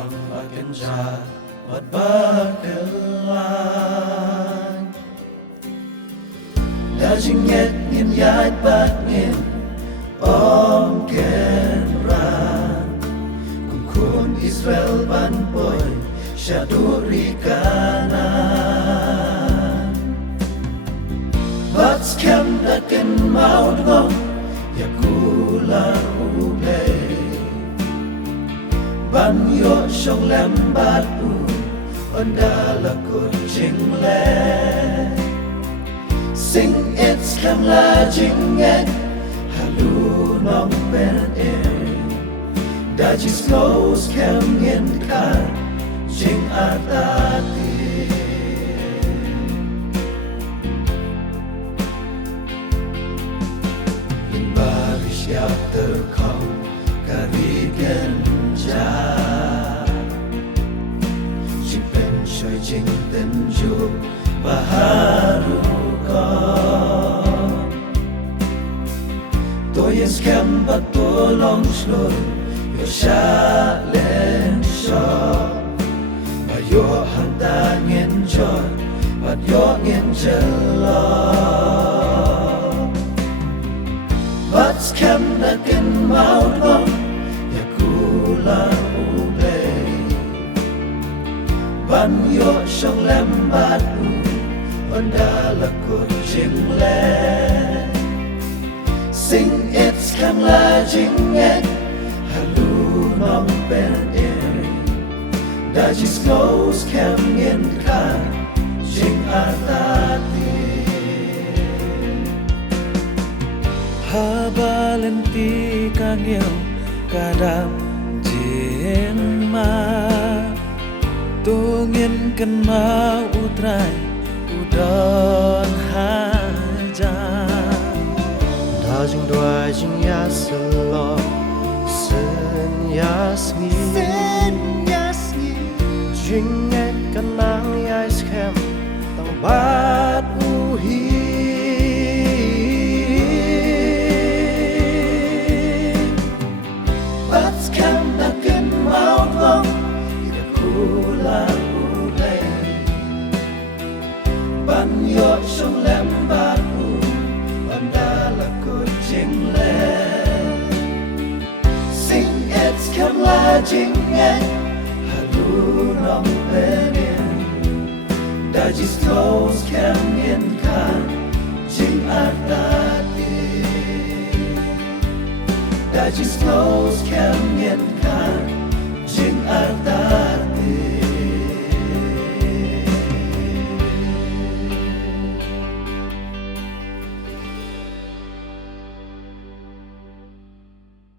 Wanpynshai wat bakalan Dajing yet ngin yat bat ngin om kenran Kung kun Israel ban boy Syaduri kanan Batskhem dakin maut ngom Ya Kular Blei Ban yo shong lem bat u Onda lakut jing le Sing it's kam la jing ek Halu nong ben e Dajis knows kam yin kai Jing atati In barish yak terkau Karigen ja Jipen shoy jing ten jo Baharu ko Toyes kem patulong shlol Yo sha len shop Yo handa ngin joy But yo ngin jelo Batskhem dakin maut ngom Ya Kular Blei Ban yo shong lem bat u Onda lakut jing le Sing it's kam la jing ek Halu nong ben e Dajis knows kam ngin kai Jing atati Habalenti kang yêu kadam jin ma Tu ngin kan ma utrai udon haja Dajing dua jing yaslo Sen yasmi Jing ek kanang yais kem Tang bat uhi Batskhem dakin maut ngom Ya Kular Blei Ban yo shong lem bat u Onda lakut jing le Sing it's kam la jing ek Halu nong ben e Dajis knows kam ngin kan Jing atati Dajis knows kam ngin kan Jing atati